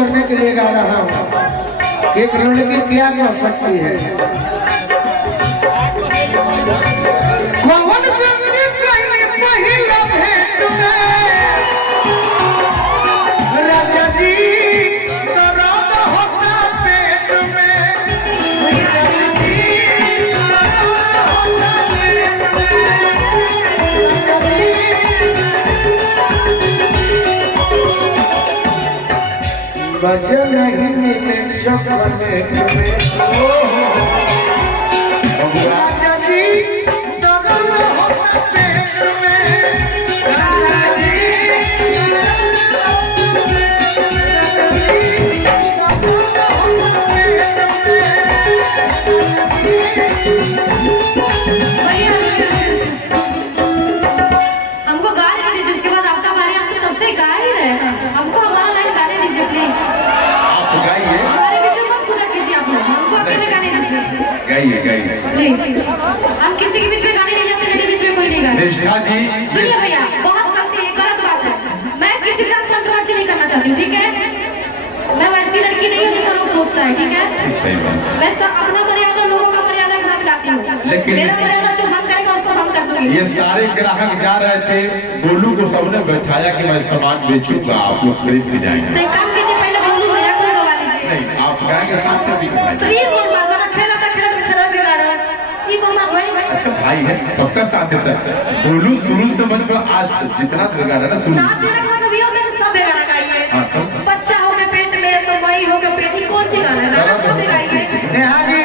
करने के लिए गा रहा हूँ। एक लड़की क्या कर सकती है। राजा जी बचन नहीं मिले सपने में। राजा जी दर्द होता पेट में। राजा जी हमको गा रहे दीजिए, उसके बाद आपका बारे हम तो तब से गा ही रहे हैं। हमको हमारा लाइन गाने दीजिए प्लीज। हमारे बीच में मत पूरा कीजिए आप लोग, हमको अकेले गाने दीजिए। गाइए प्लीज, हम किसी के बीच में गाने नहीं जाते, मेरे बीच में कोई नहीं गाता। निष्ठा जी सुनिए भैया, बहुत गलती है, गलत बात है। मैं किसी के साथ कंट्रोवर्सी नहीं करना चाहती हूँ, ठीक है। मैं वैसी लड़की नहीं हूँ जैसा लोग सोचता है, ठीक है। मैं सब अपना मर्यादा लोगों का मर्यादा के साथ गाती हूँ, लेकिन मेरा मर्यादा जो भंग करेगा उसको भंग कर दूंगी। ये सारे ग्राहक जा रहे थे, गोलू को सबने बैठाया कि मैं सामान बेचूंगा, आप लोग खरीद के जाएंगे। नहीं, काम कीजिए, पहले गोलू भैया को गवा लीजिए। नहीं, आप गाएंगे साथ से भी फ्री गोल बात बना, खेला खराब बिगाड़ा। ये को मां भाई अच्छा भाई है, सबका साथ देता है। गोलू शुरू से बन आज जितना बिगाड़ा ना शुरू साथ देने का मतलब ये होता है कि सब बिगाड़ा गाइए। हाँ, सब। बच्चा हो के पेट में तो मई हो के पेट, कौन सी गाना है, गाना सब गाइए। नेहा जी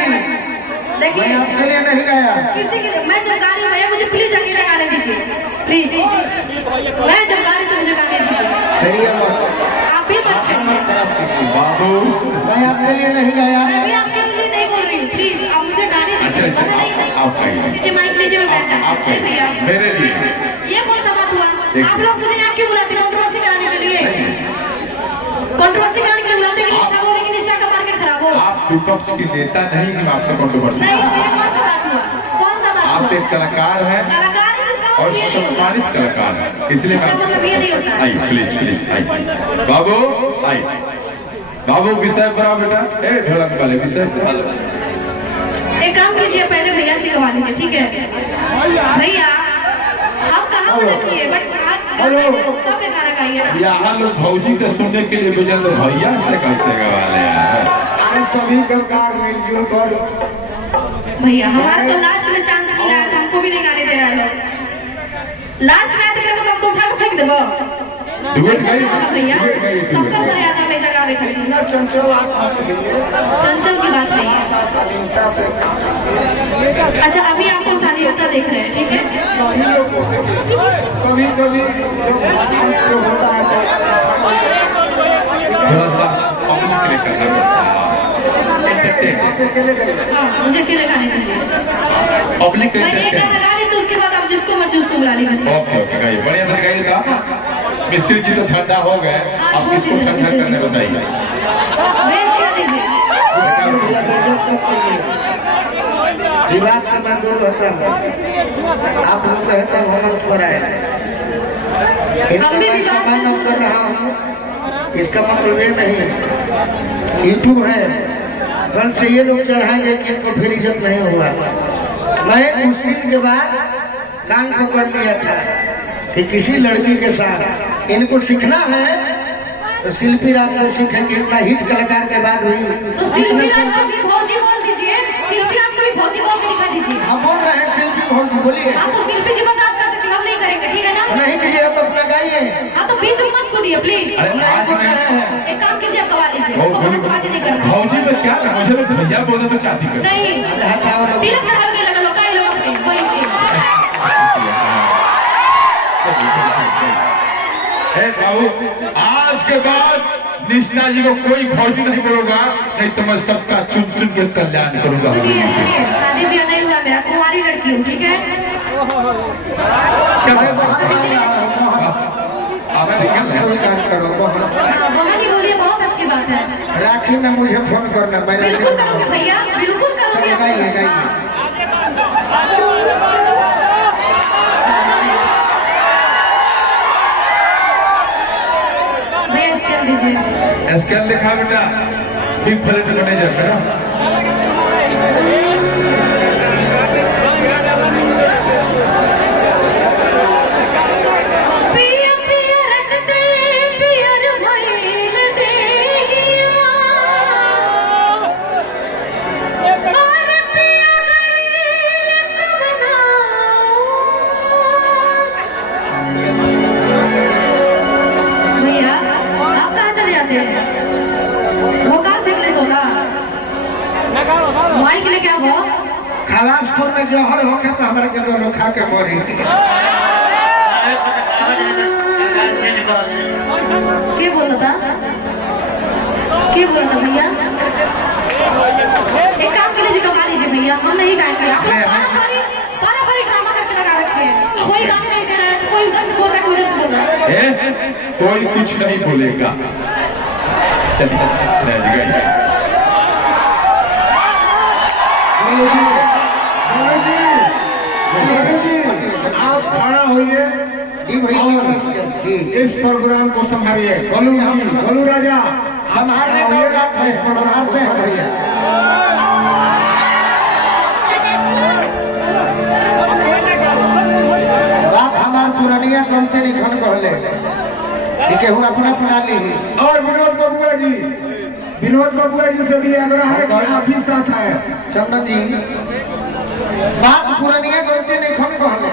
देखिए, मैं आपके लिए नहीं गाया। किसी के मैं जब गा रही हूँ भैया, मुझे प्लीज अकेले गाने दीजिए, प्लीज। मैं जब गा रही तो मुझे गाने दीजिए। सही है आप भी बच्चे, बाबू मैं आपके लिए नहीं गाया। मैं भी आपके लिए नहीं बोल रही हूँ, प्लीज आप मुझे गाने दीजिए। अच्छा, आप गाइए। नीचे माइक लीजिए, मैं बैठ जाती हूँ भैया। मेरे लिए ये कौन सा बात हुआ? आप लोग मुझे यहाँ क्यों बुलाते, कंट्रोवर्सी कराने के लिए? कंट्रोवर्सी कराने के लिए बुलाते हैं कि निष्ठा बोलेगी, निष्ठा का मार्केट खराब हो। आप विपक्ष की नेता नहीं कि मैं आपसे कंट्रोवर्सी। नहीं, ये कौन सा बात हुआ? कौन सा बात आप हुआ? एक कलाकार हैं कलाकार है, इसका और मतलब ये नहीं होता। सम्मानित कलाकार हैं, इसलिए इसका मतलब ये नहीं होता। आइए प्लीज आइए। बाबू आइए, बाबू विषय पर आओ बेटा। ए ढोलक वाले विषय पर एक काम कीजिए, पहले भैया से गवा लीजिए, ठीक है भैया। हम कहाँ मना किए, बट सब में गाना गाइए ना। यहाँ लोग भौजी के सुनने के लिए विजेंद्र भैया से कैसे गवा ले अरे सभी कलाकार मिलजुल कर। भैया हमारा तो लास्ट में चांस मिला है, हमको भी नहीं गाने दे रहा है। लास्ट में आते करके हमको उठा के फेंक देबो भैया। सबका मर्यादा में जगह रखी। इतना चंचल आप चंचल की बात नहीं है। अच्छा, अभी आपको शालीनता देख रहे हैं, ठीक है। कभी कभी जो होता है थोड़ा सा करना पड़ता है। हाँ, मुझे अकेले गाने दीजिए। पब्लिक मैं एक गाना गा ली तो उसके बाद आप जिसको मर्जी उसको बुला लीजिए। ओके गाइए, बढ़िया से गाइए। का मिस्त्री जी तो ठंडा हो गए, आप किसको ठंडा करने बताइए। बेस कर दीजिए। विवाद से मैं दूर रहता हूँ। आप लोग कहते हैं हम छोड़ा है, इनका मैं सम्मान न कर रहा हूँ, इसका मतलब ये नहीं है। यूट्यूब है, कल से ये लोग चढ़ाएंगे कि इनको फिर इज्जत नहीं हुआ। मैं उस दिन के बाद कान पकड़ लिया था कि किसी लड़की के साथ इनको सीखना है तो शिल्पी राज से सीखेंगे। इतना हिट कलाकार के बाद हुई तो शिल्पी राज को भी भौजी बोल दीजिए, शिल्पी राज को भी भौजी बोल के दिखा दीजिए। हम बोल रहे हैं शिल्पी भौजी बोलिए। हाँ, तो शिल्पी जी बर्दाश्त कर सकती, हम नहीं करेंगे, ठीक है ना। नहीं कीजिए, आप अपना गाइए। हाँ, तो बीच में मत कूदिए प्लीज। अरे आज में एक काम कीजिए, आप गवा लीजिए, हमको बहसबाजी नहीं करना। भौजी में क्या है, मुझे तो भैया बोले तो क्या दिक्कत। नहीं, तिलक चढ़ा के लगा लो, काय लो अपने, कोई नहीं। बाबू, आज के बाद निष्ठा जी को कोई भौजी नहीं बोलूंगा, नहीं तो मैं सबका चुन चुन के कल्याण करूंगा। सुनिए, शादी ब्याह नहीं हुआ मेरा, कुंवारी लड़की हूँ, ठीक है। आप सिंगल वहाँ की बोलिए, बहुत अच्छी बात है। राखी में मुझे फोन करना। बिल्कुल करोगे भैया, बिल्कुल करोगे। गाइए गाइए। बेस कर दीजिए। स्कैन दिखा बेटा, बिग फ्लैट मैनेजर है माइक ले क्या हुआ? खलासपुर में जौहर होके तो हमारे के दोनों खा के मरी। क्या बोला था? क्या बोला था भैया? एक काम के लिए कमा लीजिए भैया, हम नहीं गाएंगे। बारी ड्रामा करके लगा रखे हैं, कोई गाने नहीं दे रहा है, कोई उधर से बोल रहा है, कोई उधर से बोल रहा है। कोई कुछ नहीं बोलेगा। चलिए आप खड़ा होइए, इस प्रोग्राम को संभालिए। बोलू राजा संभालने इस प्रोग्राम को संभालिए। बात हमार पुरानिया गलती लिखन कहले कि हूँ अपना अपना ली। और विनोद बबुआ जी से भी आग्रह है कि आप ही साथ है। चंदन जी बात पुरानिया गलती लिखन कहले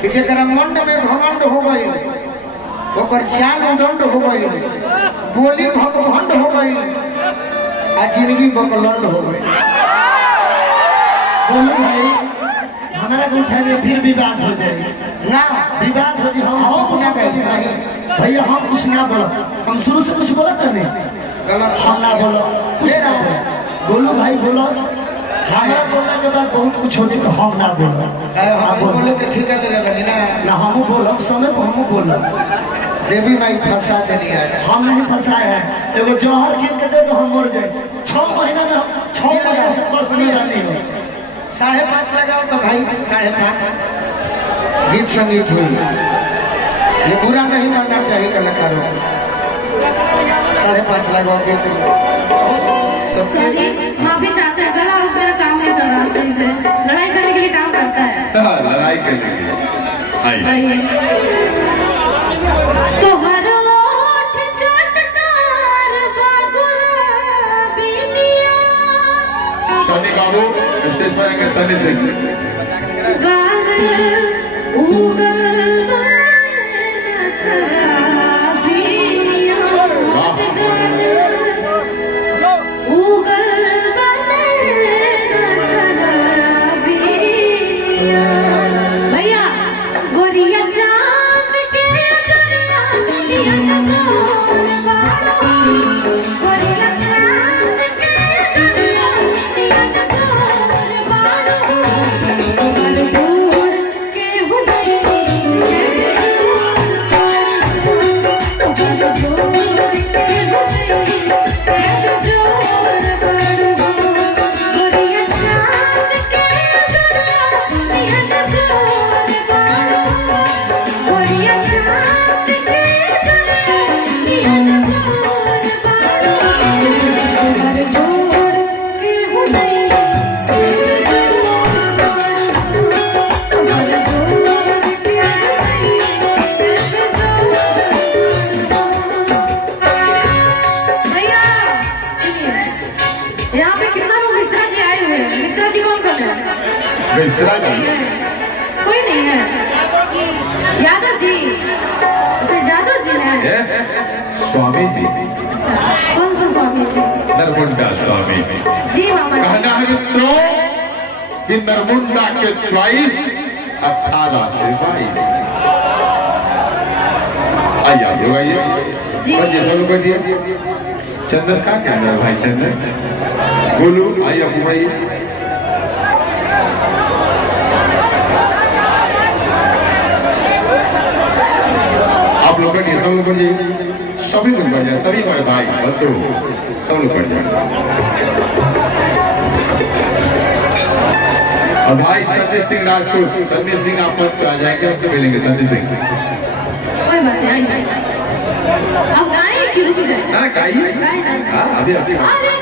कि जरा मंड में घमंड हो गई, ओकर चाल उदंड हो गई, बोली भगभंड हो गई, आ जिंदगी बकलंड हो गई। बोलू भाई हमारा को उठाने फिर विवाद हो जाएगी ना विवाद हो जाए। हम अपना कहते नहीं भैया हम कुछ ना बोलो, हम शुरू से कुछ बोला था नहीं, गलत हम ना बोलो कुछ ना बोलो। बोलू भाई बोलो, हमारा बोलने के बाद बहुत कुछ होती तो हम ना बोलो। हम बोले तो ठीक है ना हम बोलो समय पर हम बोलो। देवी माई फंसा से लिया है। हम नहीं फंसाए हैं, एगो जौहर कीन के दे दो हम मर जाए। 6 महीना में 6 महीना से बस नहीं रहनी हो। 5.5 लगाओ तो भाई 5.5 गीत संगीत हुई। ये बुरा नहीं मानना चाहिए कलाकारों को। 5.5 लगाओ गीत सॉरी, माफी चाहते हैं, गला उठ मेरा काम नहीं कर रहा सही से। लड़ाई करने के लिए काम करता है। लड़ाई करने के लिए आइए। तो हर ओठ चटकार गुलाबिनिया, सनी बाबू स्टेज पर आएंगे। सनी सिंह गाल उगल मिश्रा जी कोई नहीं है। यादव जी, अच्छा यादव जी है। स्वामी जी, कौन सा स्वामी जी? नरमुंडा स्वामी जी मामा। कहना है मित्रों कि नरमुंडा के 24 18 से 22। आइए आइए सब बैठिए। चंदन का क्या है भाई? चंदन बोलू आइए अपू भाई। आप लोग बैठिए, सब लोग बैठिए, सभी लोग बैठ जाए, सभी हमारे भाई बंधु सब लोग बैठ जाए। और भाई संजय सिंह राजपूत, संजय सिंह आप पद पे आ जाएंगे, हमसे मिलेंगे। संजय सिंह कोई बात नहीं, अब गाएं कि रुक जाए ना गाइए गाए ना। हाँ अभी अभी अरे